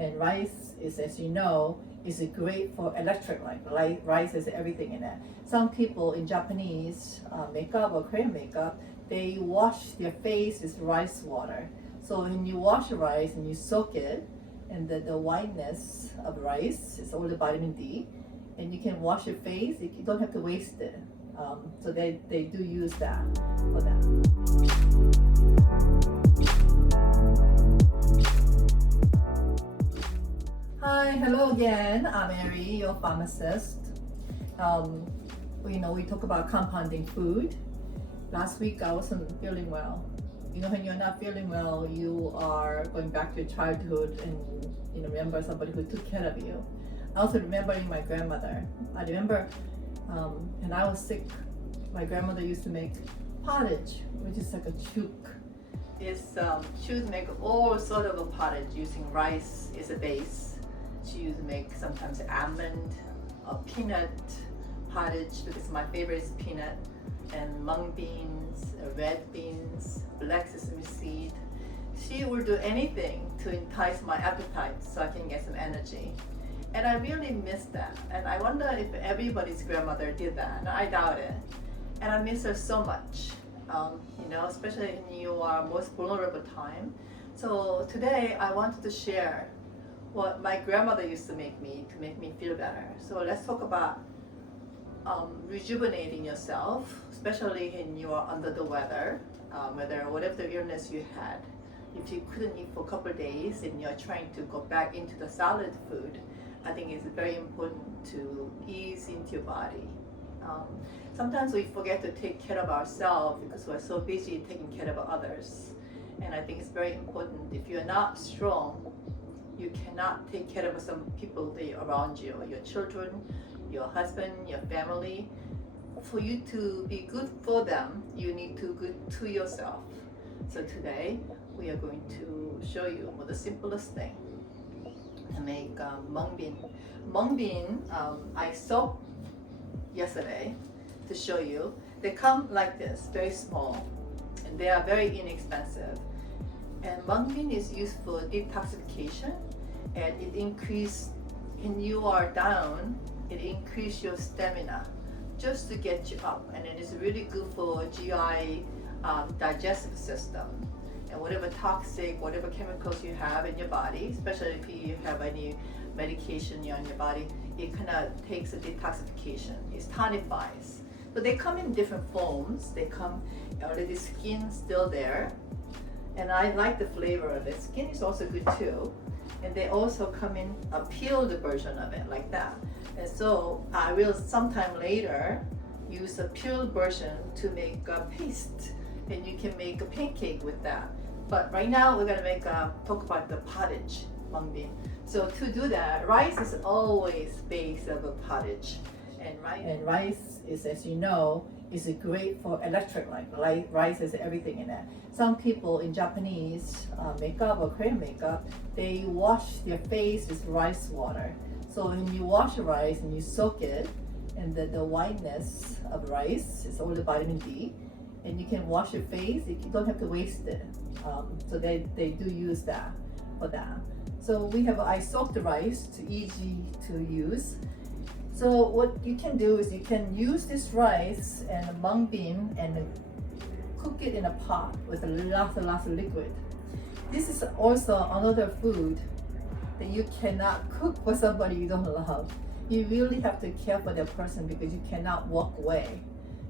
And rice is, as you know, is great for electrolyte. Like rice has everything in it. Some people in Japanese makeup or Korean makeup, they wash their face with rice water. So when you wash rice and you soak it, and the whiteness of rice is all the vitamin D, and you can wash your face. You don't have to waste it. So they do use that for that. Hi, hello again. I'm AeRhee, your pharmacist. We talk about compounding food. Last week I wasn't feeling well. When you're not feeling well, you are going back to your childhood and remember somebody who took care of you. I also remembering my grandmother. I remember when I was sick, my grandmother used to make pottage, which is like a juke. She would make all sort of a pottage using rice as a base. She used to make sometimes almond or peanut pottage, because my favorite is peanut, and mung beans, red beans, black sesame seed. She will do anything to entice my appetite so I can get some energy. And I really miss that. And I wonder if everybody's grandmother did that. And I doubt it. And I miss her so much, especially in your most vulnerable time. So today I wanted to share what my grandmother used to make me feel better. So let's talk about rejuvenating yourself, especially when you are under the weather, whatever the illness you had. If you couldn't eat for a couple of days and you're trying to go back into the solid food, I think it's very important to ease into your body. Sometimes we forget to take care of ourselves because we're so busy taking care of others. And I think it's very important. If you're not strong, you cannot take care of some people around you, your children, your husband, your family. For you to be good for them, you need to be good to yourself. So today, we are going to show you the simplest thing to make mung bean. Mung bean, I soaked yesterday to show you. They come like this, very small, and they are very inexpensive. And mung bean is used for detoxification, and it increases, when you are down, it increases your stamina just to get you up. And it is really good for GI digestive system. And whatever toxic, whatever chemicals you have in your body, especially if you have any medication on your body, it kind of takes a detoxification. It tonifies. But they come in different forms. They come already skin still there. And I like the flavor of it. Skin is also good too. And they also come in a peeled version of it, like that. And so I will sometime later use a peeled version to make a paste. And you can make a pancake with that. But right now we're gonna talk about the pottage, mung bean. So to do that, rice is always base of a pottage. And rice is, as you know, is great for electrolyte. Like rice has everything in it. Some people in Japanese makeup or Korean makeup, they wash their face with rice water. So when you wash rice and you soak it, and the whiteness of rice is all the vitamin D, and you can wash your face. You don't have to waste it. So they do use that for that. So I soaked the rice, easy to use. So what you can do is you can use this rice and the mung bean and cook it in a pot with lots of liquid. This is also another food that you cannot cook for somebody you don't love. You really have to care for that person, because you cannot walk away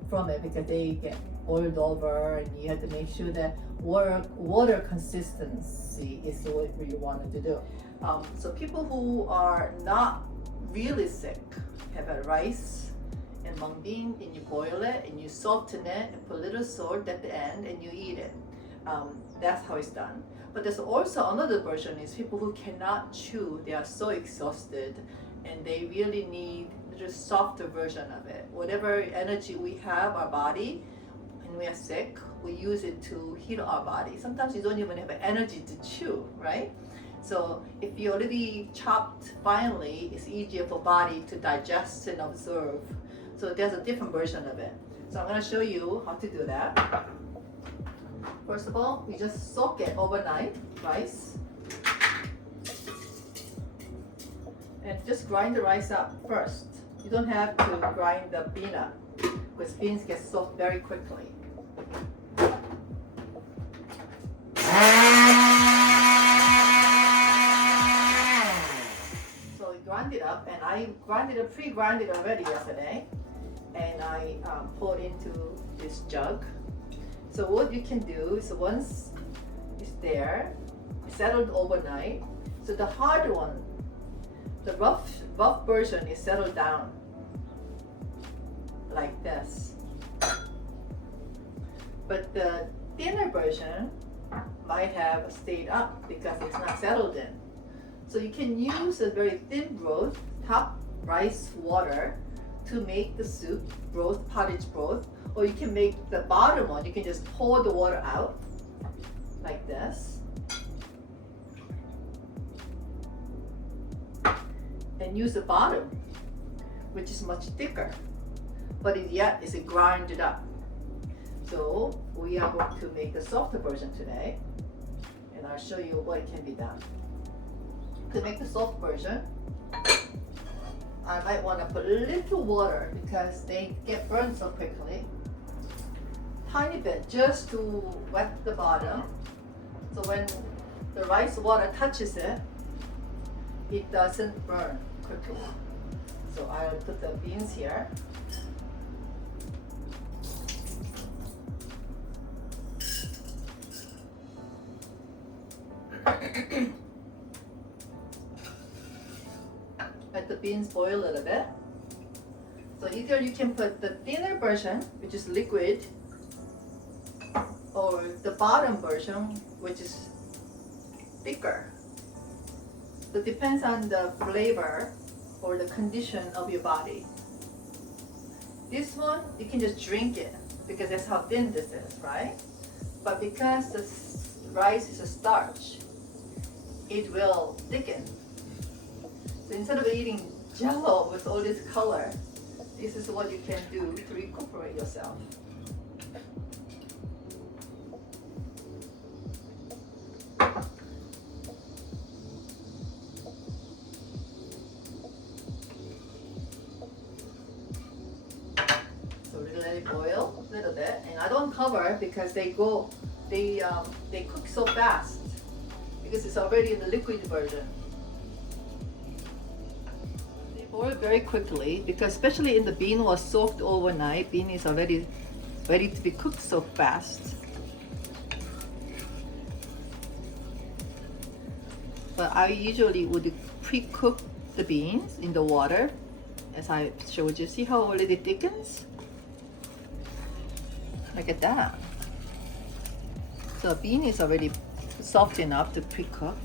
from it, because they get boiled over, and you have to make sure that water consistency is what you wanted to do. So people who are not really sick have a rice and mung bean, and you boil it and you soften it and put a little salt at the end and you eat it. That's how it's done. But there's also another version, is people who cannot chew. They are so exhausted and they really need a softer version of it. Whatever energy we have, our body, when we are sick, we use it to heal our body. Sometimes you don't even have energy to chew, right? So if you already chopped finely, it's easier for body to digest and absorb. So there's a different version of it. So I'm going to show you how to do that. First of all, we just soak it overnight, rice. And just grind the rice up first. You don't have to grind the bean up because beans get soft very quickly. So we grind it up, and I pre-ground it already yesterday, and I poured into this jug. So what you can do is once it's there, it's settled overnight. So the hard one, the rough version is settled down like this. But the thinner version might have stayed up because it's not settled in. So you can use a very thin broth, top rice water, to make the soup broth, pottage broth, or you can make the bottom one. You can just pour the water out like this. And use the bottom, which is much thicker, but yet is grinded up. So we are going to make the softer version today, and I'll show you what it can be done. To make the soft version, I might want to put a little water because they get burned so quickly. Tiny bit, just to wet the bottom, so when the rice water touches it, it doesn't burn quickly. So I'll put the beans here. Let the beans boil a little bit. So either you can put the thinner version, which is liquid, or the bottom version, which is thicker. So it depends on the flavor or the condition of your body. This one, you can just drink it because that's how thin this is, right? But because the rice is a starch, it will thicken. So instead of eating jello with all this color, this is what you can do to recuperate yourself. Let it boil a little bit, and I don't cover because they cook so fast because it's already in the liquid version. They boil very quickly because especially in the bean was soaked overnight. Bean is already ready to be cooked so fast. But I usually would pre-cook the beans in the water, as I showed you. See how already it thickens? Look at that. So bean is already soft enough to pre-cook,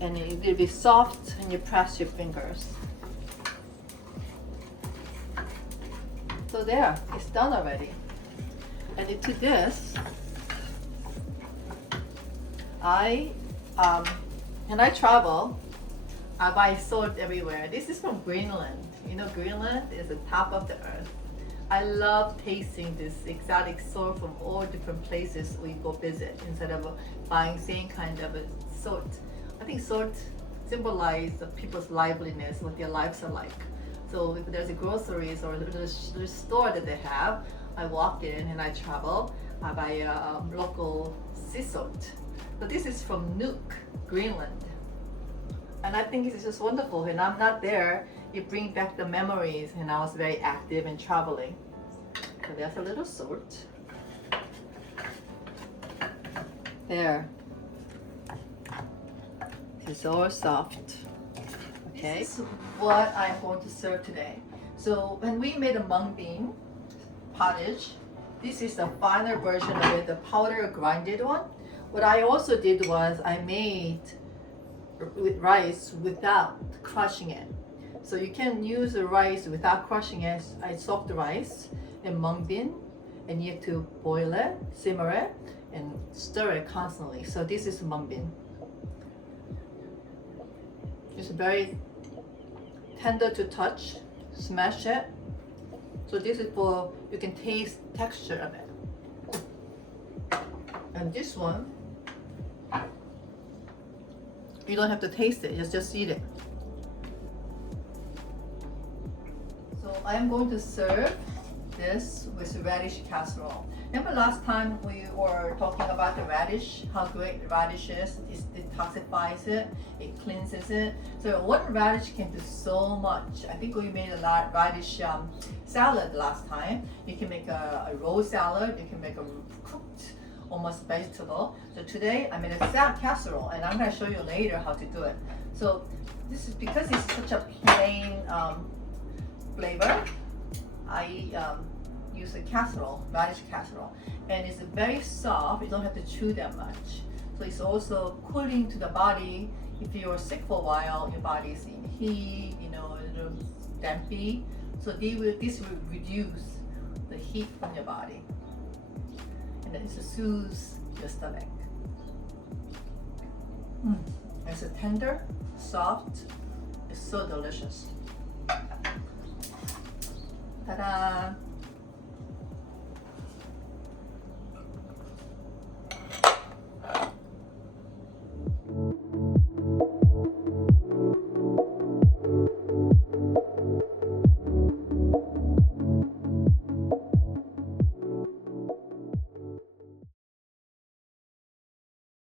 and it will be soft when you press your fingers. So there, it's done already. And to this, when I travel, I buy salt everywhere. This is from Greenland. You know, Greenland is the top of the earth. I love tasting this exotic salt from all different places we go visit instead of buying same kind of salt. I think salt symbolizes people's liveliness, what their lives are like. So if there's a groceries or a store that they have, I walk in and I travel, I buy local sea salt. So this is from Nuuk, Greenland. And I think it's just wonderful. When I'm not there, it brings back the memories, and I was very active in traveling. So there's a little salt. There. It's all soft. Okay. This is what I'm going to serve today. So when we made a mung bean pottage, this is the finer version of it, the powder grinded one. What I also did was I made with rice without crushing it. So you can use the rice without crushing it. I soak the rice in mung bean, and you have to boil it, simmer it, and stir it constantly. So this is mung bean. It's very tender to touch. Smash it. So this is for, you can taste texture of it. And this one, you don't have to taste it, just eat it. I am going to serve this with radish casserole. Remember last time we were talking about the radish, how great radish is? It detoxifies it, it cleanses it. So one radish can do so much. I think we made a lot radish salad last time. You can make a raw salad, you can make a cooked almost vegetable. So today I made a salad casserole, and I'm going to show you later how to do it. So this is because it's such a plain flavor. I use a casserole, radish casserole, and it's very soft. You don't have to chew that much. So it's also cooling to the body. If you're sick for a while, your body is in heat, you know, a little dampy. So this will reduce the heat from your body, and then it soothes your stomach. It's a tender, soft. It's so delicious. Ta-da!